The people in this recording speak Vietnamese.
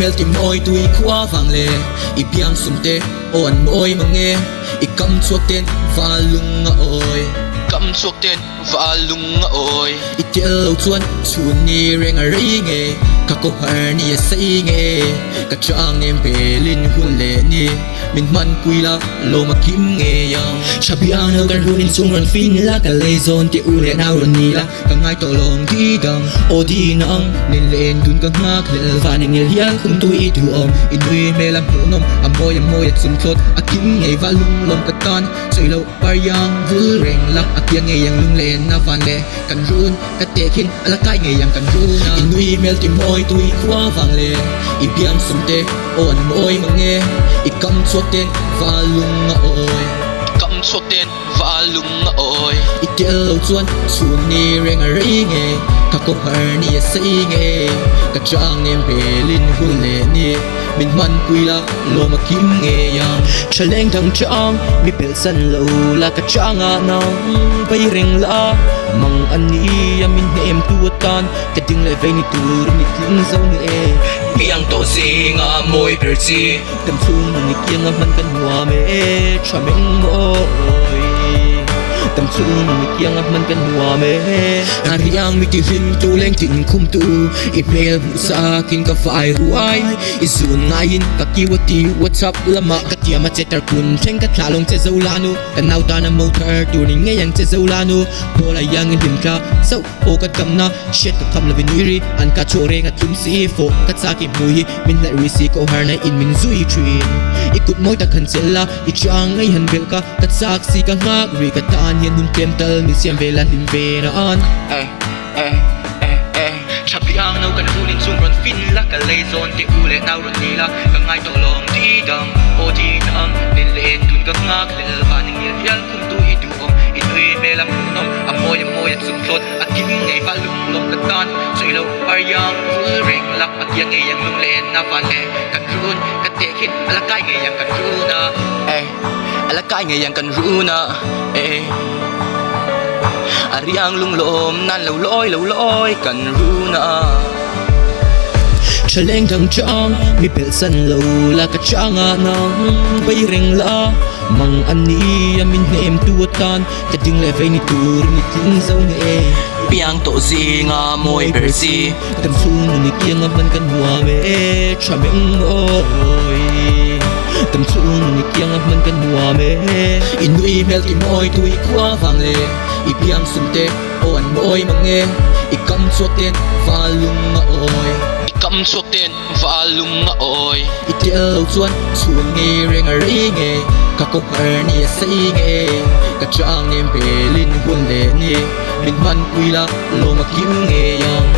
mel ti moi tui khua vang le I piang sum te on moi mange I kam chuak ten valung a oi kam chuak ten valung a oi I tel lo chuan chun ni reng a rei nge ka ko har ni sei nge ka chang em belin hun le ni min man puila lo ma kim nge yang shabian al kan runin sung ran fin la ka le zon ti u le na ron ni la ka ngai to long di dang o di nang nin len dun ka ngak le van ning liang kum tu I tu om in wi me lam pu nom amoy at sum thot a kim nge valung lom ka tan sei lo par yang vul reng lak a piang nge yang lung len na van le kan run ka te khin ala kai nge yang kan run na in wi mel ti moi tui khwa vang le I piang sum te on moi mange I kam chuak ten valung a oi kam chuak ten valung a oi I tel lo chuan chun ni reng a rei nge ka ko har ni sei nge ka chang em belin hun le ni min man puila lo ma kim nge yang chaleng dang chang mi pel san lo la ka changa nang bai reng la mang ani ya min hem tu tan ka ding le ve ni tur ni tin zo ni e piang to singa moi per chi tam chung ni kiang a man kan hua me chameng oi tam chung ni kiang a man kan hua me ariang mi ti hin tu leng tin khum tu I pel bu sa kin ka fai ruai I zun na hin ka kiwati whatsapp lama ka tia ma chetar kun theng ka thalong che zolanu ka nau ta na motor tu ni nge yang che zolanu bola yang in ka so o ka kam na shit ka kam la viniri an ka chore nga tum si fo ka sa ki mui min la risi ko har na in min zui trin ikut moi ta cancela I chang ngai han bel ka sak si ka ngak ri ka tan yen nun kem tal ni siam vela lim ve na an Chapiang nau kan runin sung ron fin la ka le zon te u le nau ron ni la ka ngai to long di dang o di nang nin len dun ka ngak le van ning yal kum tu I du om I tui me lam nom amoy at sum thot a kim ngai va lum lom ka tan sei lo par yang vul reng lak a yang nge yang lung len na van le kan run ka te khin ala kai nge yang kan runa ala kai nge yang kan runa ariang lung lom nan lo loi kan runa chaleng dang chang mi pel san lo la ka changa nang bai reng la mang ani ya min nem tu tan ka ding le ve ni tur ni tin zo nge piang to zinga moi per si tam chung ni kiang a man kan hua me chameng oi tam chung ni kiang a man kan hua me in wi mel ti moi tui khwa vang le I piang sum te on moi mange I kam chuak ten valung a oi I kam chuak ten valung a oi I tel lo chuan chun ni reng a rei nge ka ko har ni sei nge ka chang em belin hun le ni min man puila lo ma kim nge yang